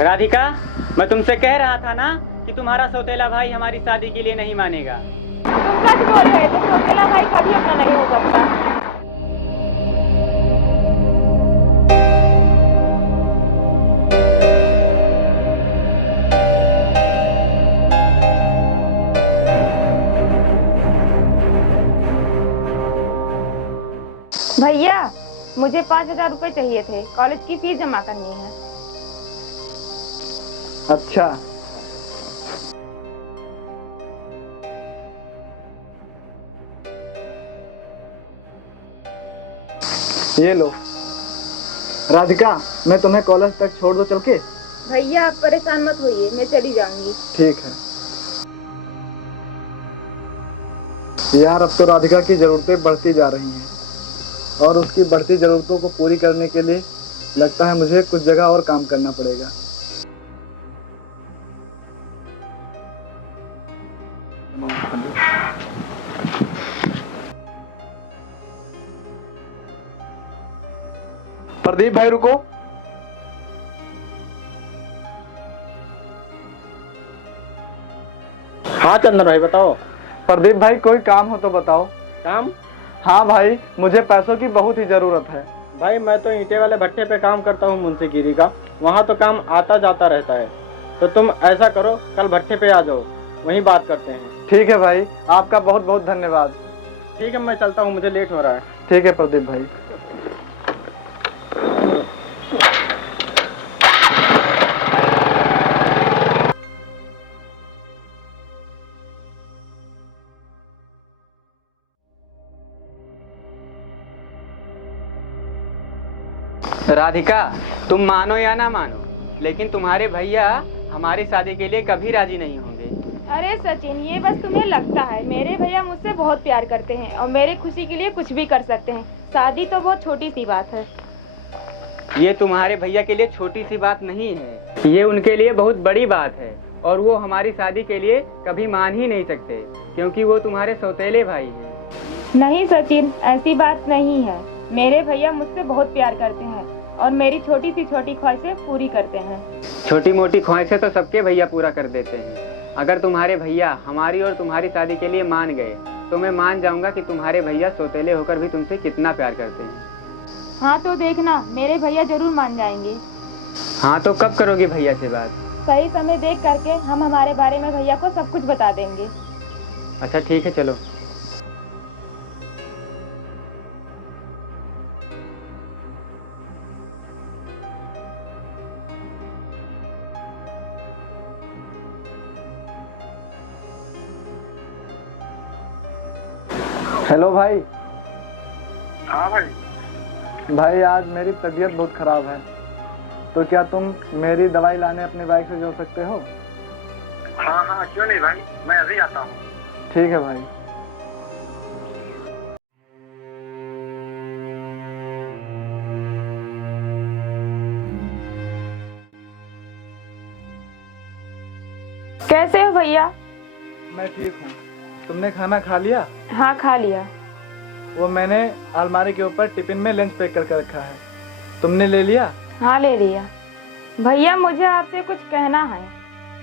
राधिका, मैं तुमसे कह रहा था ना कि तुम्हारा सौतेला भाई हमारी शादी के लिए नहीं मानेगा। तुम सच बोल रहे थे, सौतेला भाई कभी अपना नहीं हो सकता। भैया, मुझे 5,000 रुपए चाहिए थे, कॉलेज की फीस जमा करनी है। अच्छा, ये लो। राधिका, मैं तुम्हें कॉलेज तक छोड़ दो चल के। भैया, आप परेशान मत होइए, मैं चली जाऊंगी। ठीक है यार, अब तो राधिका की जरूरतें बढ़ती जा रही हैं और उसकी बढ़ती जरूरतों को पूरी करने के लिए लगता है मुझे कुछ जगह और काम करना पड़ेगा। प्रदीप भाई रुको। हाँ चंदन भाई बताओ। प्रदीप भाई, कोई काम हो तो बताओ। काम? हाँ भाई, मुझे पैसों की बहुत ही जरूरत है। भाई मैं तो ईंटे वाले भट्टे पे काम करता हूँ मुंशीगिरी का, वहाँ तो काम आता जाता रहता है। तो तुम ऐसा करो, कल भट्टे पे आ जाओ, वहीं बात करते हैं। ठीक है भाई, आपका बहुत बहुत धन्यवाद। ठीक है, मैं चलता हूँ, मुझे लेट हो रहा है। ठीक है प्रदीप भाई। राधिका, तुम मानो या ना मानो, लेकिन तुम्हारे भैया हमारी शादी के लिए कभी राजी नहीं होंगे। अरे सचिन, ये बस तुम्हें लगता है। मेरे भैया मुझसे बहुत प्यार करते हैं और मेरे खुशी के लिए कुछ भी कर सकते हैं। शादी तो बहुत छोटी सी बात है। ये तुम्हारे भैया के लिए छोटी सी बात नहीं है, ये उनके लिए बहुत बड़ी बात है और वो हमारी शादी के लिए कभी मान ही नहीं सकते, क्योंकि वो तुम्हारे सौतेले भाई हैं। नहीं सचिन, ऐसी बात नहीं है। मेरे भैया मुझसे बहुत प्यार करते हैं और मेरी छोटी सी छोटी ख्वाहिशें पूरी करते हैं। छोटी मोटी ख्वाहिशें तो सबके भैया पूरा कर देते हैं। अगर तुम्हारे भैया हमारी और तुम्हारी शादी के लिए मान गए तो मैं मान जाऊंगा कि तुम्हारे भैया सौतेले होकर भी तुमसे कितना प्यार करते हैं। हाँ तो देखना, मेरे भैया जरूर मान जाएंगे। हाँ तो कब करोगे भैया से बात? सही समय देख करके हम हमारे बारे में भैया को सब कुछ बता देंगे। अच्छा ठीक है, चलो। हेलो भाई। हाँ भाई। भाई, आज मेरी तबीयत बहुत खराब है, तो क्या तुम मेरी दवाई लाने अपनी बाइक से जा सकते हो? हाँ हाँ, क्यों नहीं भाई, मैं अभी आता हूँ। ठीक है भाई। कैसे हो भैया? मैं ठीक हूँ। तुमने खाना खा लिया? हाँ, खा लिया। वो मैंने अलमारी के ऊपर टिफिन में लंच पैक करके रखा है, तुमने ले लिया? हाँ, ले लिया। भैया, मुझे आपसे कुछ कहना है।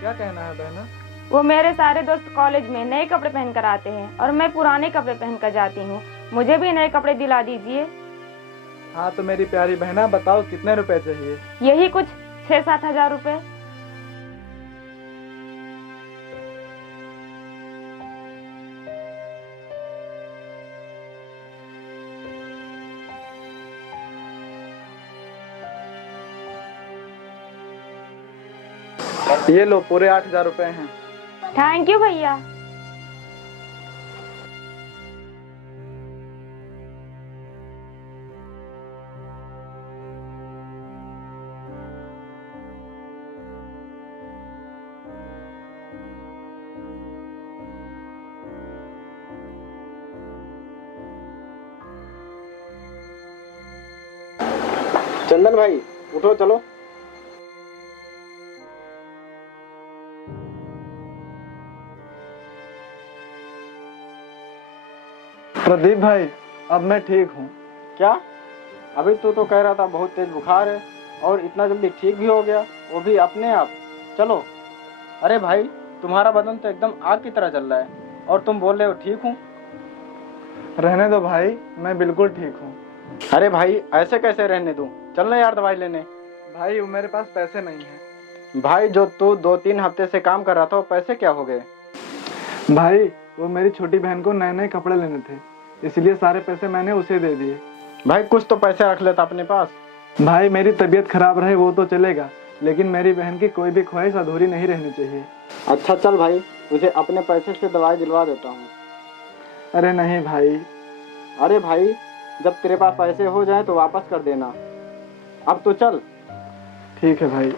क्या कहना है बहना? वो मेरे सारे दोस्त कॉलेज में नए कपड़े पहन कर आते हैं और मैं पुराने कपड़े पहन कर जाती हूँ। मुझे भी नए कपड़े दिला दीजिए। हाँ तो मेरी प्यारी बहना, बताओ कितने रुपए चाहिए? यही कुछ 6-7 हजार रुपए। ये लो, पूरे 8,000 रुपए हैं। थैंक यू भैया। चंदन भाई उठो, चलो। प्रदीप भाई, अब मैं ठीक हूँ। क्या? अभी तू तो कह रहा था बहुत तेज बुखार है, और इतना जल्दी ठीक भी हो गया, वो भी अपने आप। चलो। अरे भाई, तुम्हारा बदन तो एकदम आग की तरह जल रहा है और तुम बोल रहे हो ठीक हूँ। रहने दो भाई, मैं बिल्कुल ठीक हूँ। अरे भाई, ऐसे कैसे रहने दूँ? चल ना यार दवाई लेने। भाई वो मेरे पास पैसे नहीं है। भाई, जो तू 2-3 हफ्ते से काम कर रहा था, वो पैसे क्या हो गए? भाई वो मेरी छोटी बहन को नए नए कपड़े लेने थे, इसलिए सारे पैसे मैंने उसे दे दिए। भाई कुछ तो पैसे रख लेता अपने पास। भाई मेरी तबीयत खराब रहे वो तो चलेगा, लेकिन मेरी बहन की कोई भी ख्वाहिश अधूरी नहीं रहनी चाहिए। अच्छा चल भाई, तुझे अपने पैसे से दवाई दिलवा देता हूँ। अरे नहीं भाई। अरे भाई, जब तेरे पास पैसे हो जाए तो वापस कर देना। अब तो चल। ठीक है भाई।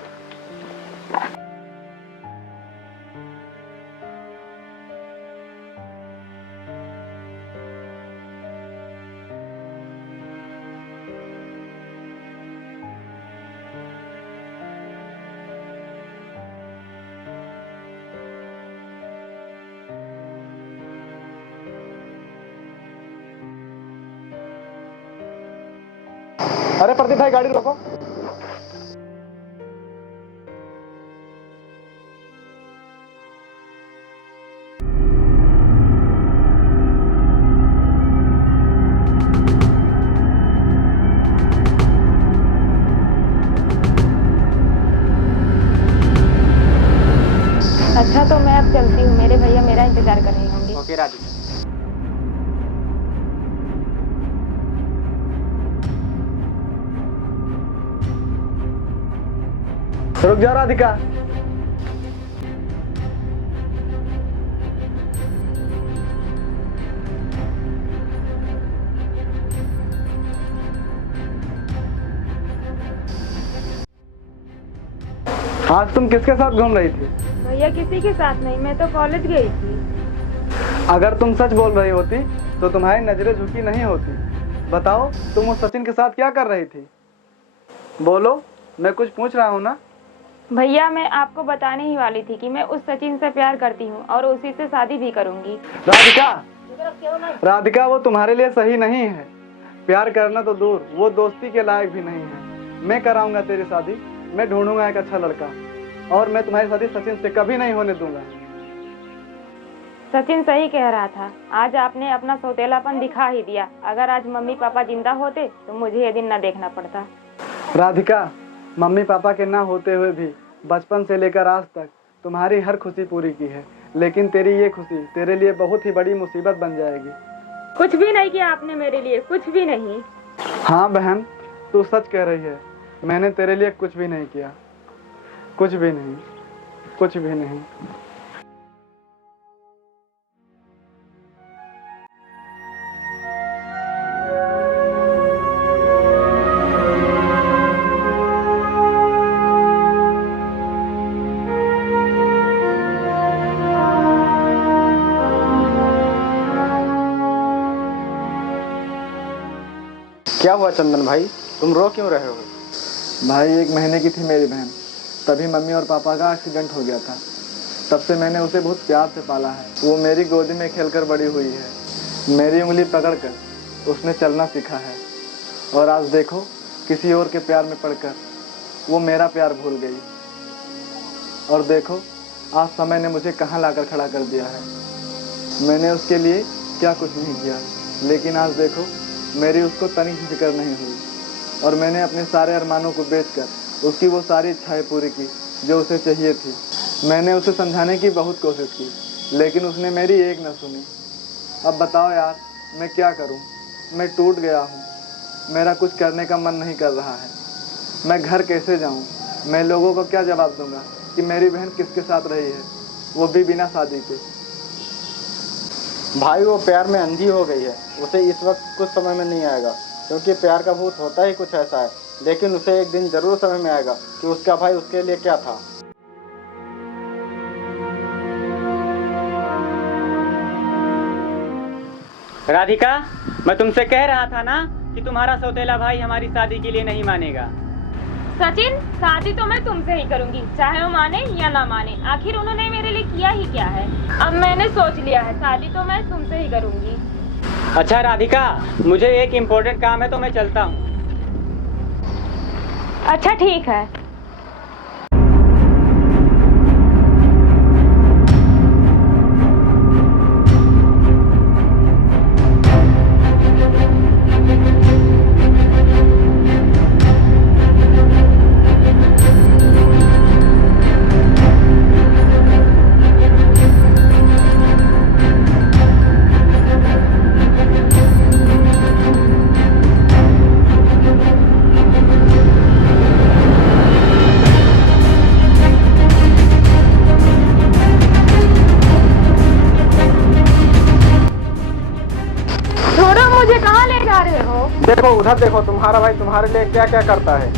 अरे प्रदीप भाई, गाड़ी रोको। अच्छा तो मैं अब चलती हूँ, मेरे भैया मेरा इंतजार कर रहे होंगे। ओके राधिका। रुक जा राधिका। आज तुम किसके साथ घूम रही थी? भैया किसी के साथ नहीं, मैं तो कॉलेज गई थी। अगर तुम सच बोल रही होती तो तुम्हारी नजरें झुकी नहीं होती। बताओ, तुम उस सचिन के साथ क्या कर रही थी? बोलो, मैं कुछ पूछ रहा हूँ ना। भैया मैं आपको बताने ही वाली थी कि मैं उस सचिन से प्यार करती हूँ और उसी से शादी भी करूँगी। राधिका, राधिका वो तुम्हारे लिए सही नहीं है। प्यार करना तो दूर, वो दोस्ती के लायक भी नहीं है। मैं कराऊंगा तेरी शादी, मैं ढूंढूंगा एक अच्छा लड़का, और मैं तुम्हारी शादी सचिन से कभी नहीं होने दूंगा। सचिन सही कह रहा था, आज आपने अपना सौतेलापन दिखा ही दिया। अगर आज मम्मी पापा जिंदा होते तो मुझे ये दिन न देखना पड़ता। राधिका, मम्मी पापा के ना होते हुए भी बचपन से लेकर आज तक तुम्हारी हर खुशी पूरी की है, लेकिन तेरी ये खुशी तेरे लिए बहुत ही बड़ी मुसीबत बन जाएगी। कुछ भी नहीं किया आपने मेरे लिए, कुछ भी नहीं। हाँ बहन, तू सच कह रही है। मैंने तेरे लिए कुछ भी नहीं किया, कुछ भी नहीं, कुछ भी नहीं। क्या हुआ चंदन भाई, तुम रो क्यों रहे हो? भाई 1 महीने की थी मेरी बहन, तभी मम्मी और पापा का एक्सीडेंट हो गया था। तब से मैंने उसे बहुत प्यार से पाला है। वो मेरी गोदी में खेलकर बड़ी हुई है। मेरी उंगली पकड़कर उसने चलना सीखा है, और आज देखो किसी और के प्यार में पड़कर वो मेरा प्यार भूल गई। और देखो आज समय ने मुझे कहाँ लाकर खड़ा कर दिया है। मैंने उसके लिए क्या कुछ नहीं किया, लेकिन आज देखो मेरी उसको तनी सी फिक्र नहीं हुई, और मैंने अपने सारे अरमानों को बेचकर उसकी वो सारी इच्छाएं पूरी की जो उसे चाहिए थी। मैंने उसे समझाने की बहुत कोशिश की, लेकिन उसने मेरी एक न सुनी। अब बताओ यार, मैं क्या करूं? मैं टूट गया हूं। मेरा कुछ करने का मन नहीं कर रहा है। मैं घर कैसे जाऊं? मैं लोगों को क्या जवाब दूंगा कि मेरी बहन किसके साथ रही है, वो भी बिना शादी के? भाई वो प्यार में अंधी हो गई है, उसे इस वक्त कुछ समय में नहीं आएगा, क्योंकि प्यार का भूत होता ही कुछ ऐसा है। लेकिन उसे एक दिन जरूर समझ में आएगा कि उसका भाई उसके लिए क्या था। राधिका, मैं तुमसे कह रहा था ना कि तुम्हारा सौतेला भाई हमारी शादी के लिए नहीं मानेगा। सचिन, शादी तो मैं तुमसे ही करूंगी, चाहे वो माने या ना माने। आखिर उन्होंने मेरे लिए किया ही क्या है। अब मैंने सोच लिया है, शादी तो मैं तुमसे ही करूंगी। अच्छा राधिका, मुझे एक इम्पोर्टेंट काम है तो मैं चलता हूँ। अच्छा ठीक है। छोड़ो, मुझे कहाँ ले जा रहे हो? देखो उधर देखो, तुम्हारा भाई तुम्हारे लिए क्या क्या करता है।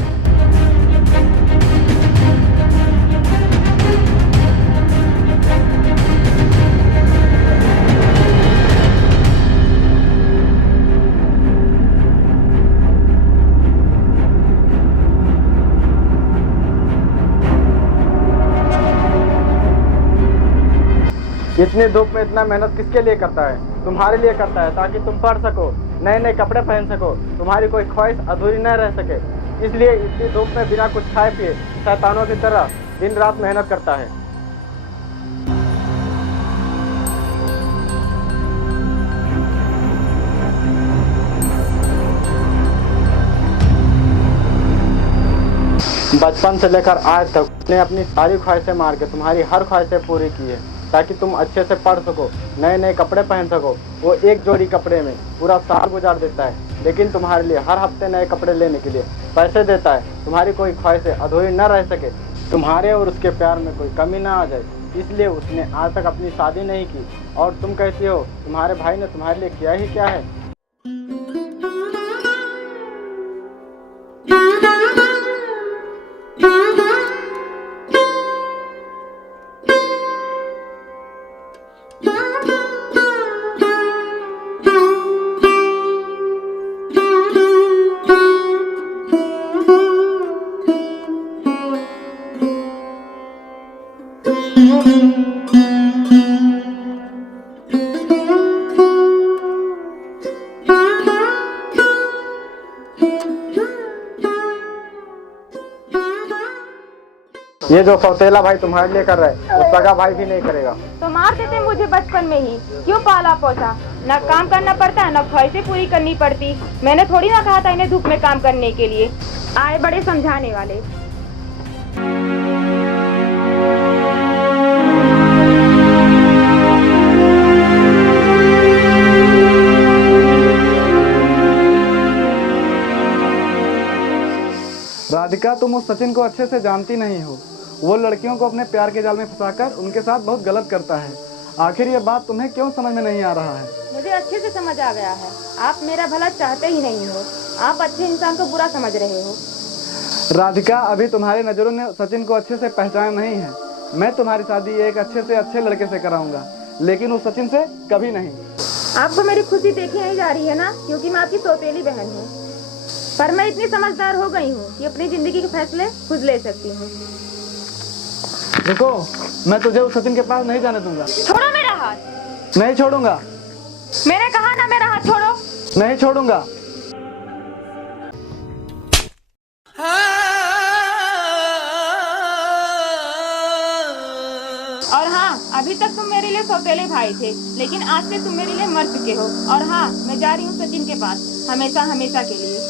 इतनी धूप में इतना मेहनत किसके लिए करता है? तुम्हारे लिए करता है, ताकि तुम पढ़ सको, नए नए कपड़े पहन सको, तुम्हारी कोई ख्वाहिश अधूरी न रह सके। इसलिए इतनी धूप में बिना कुछ खाए पिए शैतानों की तरह दिन रात मेहनत करता है। बचपन से लेकर आज तक उसने अपनी सारी ख्वाहिशें मार के तुम्हारी हर ख्वाहिशें पूरी की है, ताकि तुम अच्छे से पढ़ सको, नए नए कपड़े पहन सको। वो एक जोड़ी कपड़े में पूरा साल गुजार देता है, लेकिन तुम्हारे लिए हर हफ्ते नए कपड़े लेने के लिए पैसे देता है, तुम्हारी कोई ख्वाहिशें अधूरी न रह सके, तुम्हारे और उसके प्यार में कोई कमी ना आ जाए। इसलिए उसने आज तक अपनी शादी नहीं की। और तुम कहती हो तुम्हारे भाई ने तुम्हारे लिए किया ही क्या है? ये जो सौतेला भाई तुम्हारे लिए कर रहा है, वो सगा भाई भी नहीं करेगा। तो मार देते मुझे बचपन में ही, क्यों पाला पोसा? न काम करना पड़ता है, न ख्वाहिशें पूरी करनी पड़ती। मैंने थोड़ी ना कहा था इन्हें धूप में काम करने के लिए। आए बड़े समझाने वाले। राधिका, तुम उस सचिन को अच्छे से जानती नहीं हो। वो लड़कियों को अपने प्यार के जाल में फंसाकर उनके साथ बहुत गलत करता है। आखिर ये बात तुम्हें क्यों समझ में नहीं आ रहा है? मुझे अच्छे से समझ आ गया है। आप मेरा भला चाहते ही नहीं हो, आप अच्छे इंसान को बुरा समझ रहे हो। राधिका, अभी तुम्हारी नजरों ने सचिन को अच्छे से पहचाना नहीं है। मैं तुम्हारी शादी एक अच्छे से अच्छे लड़के से कराऊंगा, लेकिन उस सचिन से कभी नहीं। आपको मेरी खुशी देखी नहीं जा रही है ना, क्योंकि मैं आपकी सौतेली बहन हूँ। पर मैं इतनी समझदार हो गई हूँ कि अपनी जिंदगी के फैसले खुद ले सकती हूँ। देखो, मैं तुझे उस सचिन के पास नहीं जाने दूंगा। छोड़ो मेरा हाथ। नहीं छोड़ूंगा। मैंने कहा ना मेरा हाथ छोड़ो। नहीं छोड़ूंगा। और हाँ, अभी तक तुम मेरे लिए सौतेले भाई थे, लेकिन आज से तुम मेरे लिए मर चुके हो। और हाँ, मैं जा रही हूँ सचिन के पास, हमेशा हमेशा के लिए।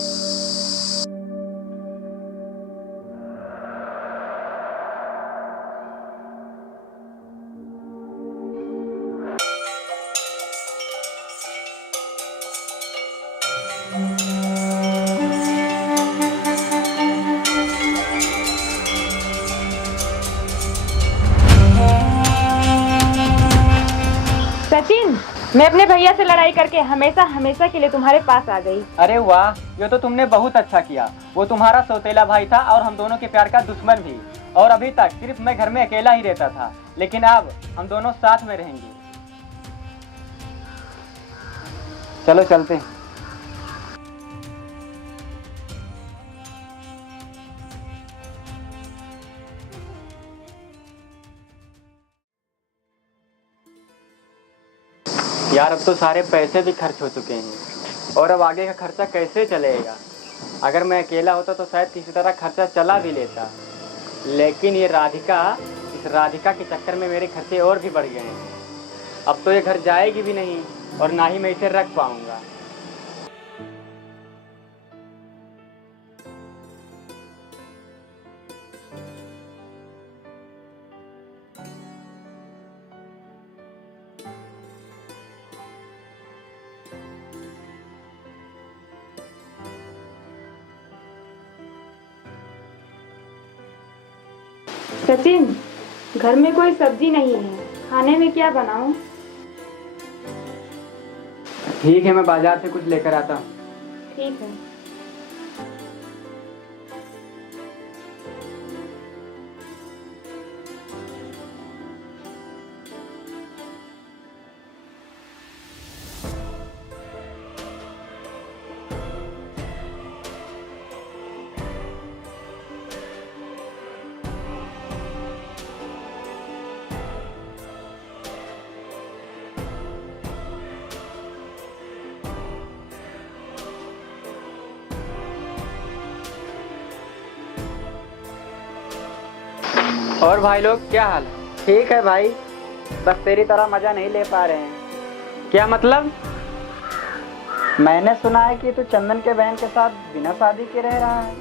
सचिन, मैं अपने भैया से लड़ाई करके हमेशा हमेशा के लिए तुम्हारे पास आ गई। अरे वाह, ये तो तुमने बहुत अच्छा किया। वो तुम्हारा सौतेला भाई था और हम दोनों के प्यार का दुश्मन भी। और अभी तक सिर्फ मैं घर में अकेला ही रहता था, लेकिन अब हम दोनों साथ में रहेंगे। चलो चलते हैं। यार, अब तो सारे पैसे भी खर्च हो चुके हैं और अब आगे का खर्चा कैसे चलेगा? अगर मैं अकेला होता तो शायद किसी तरह खर्चा चला भी लेता, लेकिन इस राधिका के चक्कर में मेरे खर्चे और भी बढ़ गए हैं। अब तो ये घर जाएगी भी नहीं और ना ही मैं इसे रख पाऊंगा। सचिन, घर में कोई सब्जी नहीं है, खाने में क्या बनाऊं? ठीक है, मैं बाजार से कुछ लेकर आता हूँ। ठीक है। और भाई लोग क्या हाल है? ठीक है भाई, बस तेरी तरह मजा नहीं ले पा रहे हैं। क्या मतलब? मैंने सुना है कि तू चंदन के बहन के साथ बिना शादी के रह रहा है।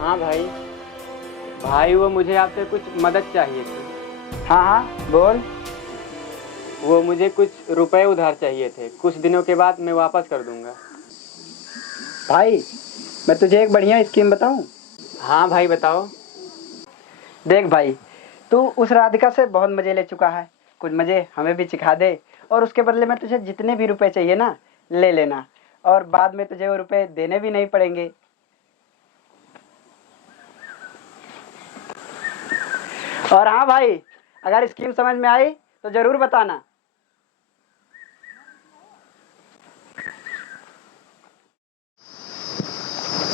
हाँ भाई वो मुझे आपसे कुछ मदद चाहिए थी। हाँ बोल। वो मुझे कुछ रुपए उधार चाहिए थे, कुछ दिनों के बाद मैं वापस कर दूंगा। भाई मैं तुझे एक बढ़िया स्कीम बताऊं? हाँ भाई बताओ। देख भाई, तू उस राधिका से बहुत मजे ले चुका है, कुछ मजे हमें भी सिखा दे और उसके बदले में तुझे जितने भी रुपए चाहिए ना ले लेना, और बाद में तुझे वो रुपए देने भी नहीं पड़ेंगे। और हाँ भाई, अगर स्कीम समझ में आई तो जरूर बताना।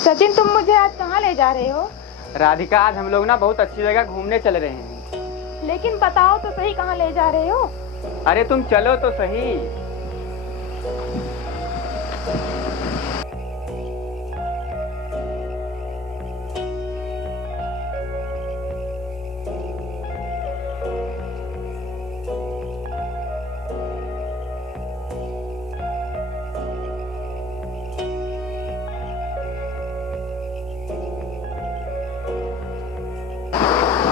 सचिन, तुम मुझे आज कहाँ ले जा रहे हो? राधिका, आज हम लोग ना बहुत अच्छी जगह घूमने चल रहे हैं। लेकिन बताओ तो सही, कहाँ ले जा रहे हो? अरे तुम चलो तो सही।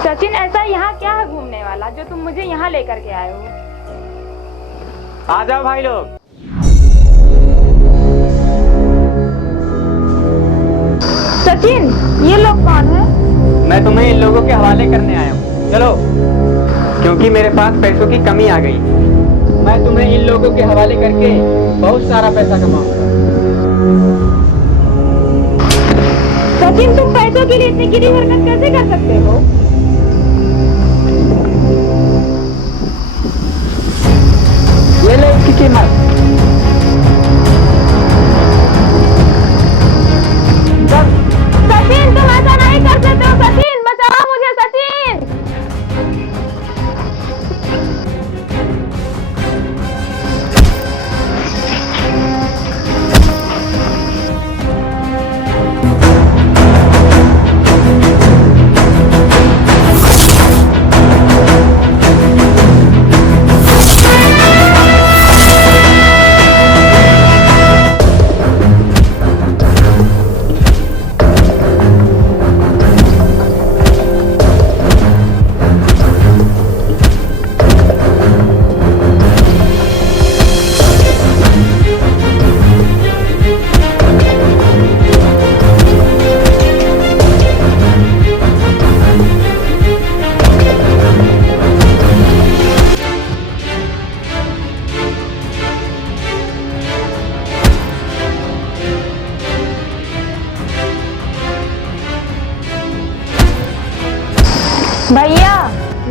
सचिन, ऐसा यहाँ क्या है घूमने वाला जो तुम मुझे यहाँ लेकर के आए हो? आ जाओ भाई लोग। सचिन, ये लोग कौन है? मैं तुम्हें इन लोगों के हवाले करने आया हूँ, चलो। क्योंकि मेरे पास पैसों की कमी आ गई, मैं तुम्हें इन लोगों के हवाले करके बहुत सारा पैसा कमाऊंगा। सचिन, तुम पैसों के लिए इतनी गिरी हरकत कैसे कर सकते हो? ये ले इसकी कीमत। सचिन, तुम ऐसा नहीं कर सकते हो। सचिन, बचाओ मुझे। सचिन,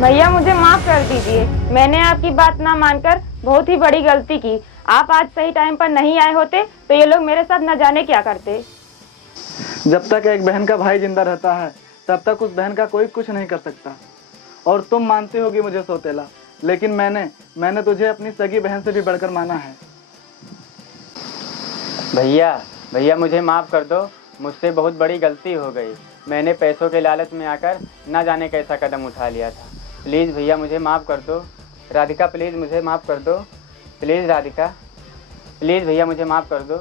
भैया मुझे माफ कर दीजिए। मैंने आपकी बात ना मानकर बहुत ही बड़ी गलती की। आप आज सही टाइम पर नहीं आए होते तो ये लोग मेरे साथ न जाने क्या करते। जब तक एक बहन का भाई जिंदा रहता है तब तक उस बहन का कोई कुछ नहीं कर सकता। और तुम मानती होगी मुझे सौतेला, लेकिन मैंने तुझे अपनी सगी बहन से भी बढ़कर माना है। भैया मुझे माफ कर दो। मुझसे बहुत बड़ी गलती हो गई। मैंने पैसों के लालच में आकर ना जाने कैसा कदम उठा लिया था। प्लीज़ भैया मुझे माफ़ कर दो। राधिका प्लीज़ मुझे माफ़ कर दो। प्लीज़ राधिका, प्लीज़ भैया मुझे माफ़ कर दो।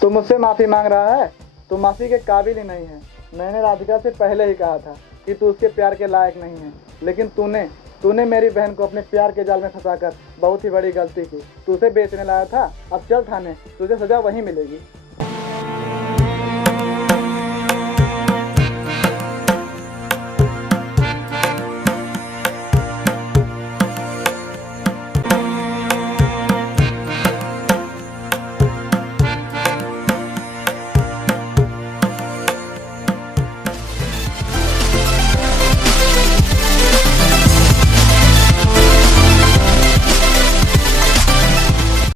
तू मुझसे माफ़ी मांग रहा है? तू माफ़ी के काबिल ही नहीं है। मैंने राधिका से पहले ही कहा था कि तू उसके प्यार के लायक नहीं है, लेकिन तूने मेरी बहन को अपने प्यार के जाल में फंसाकर बहुत ही बड़ी गलती की। तू उसे बेचने लाया था। अब चल थाने, तुझे सजा वहीं मिलेगी।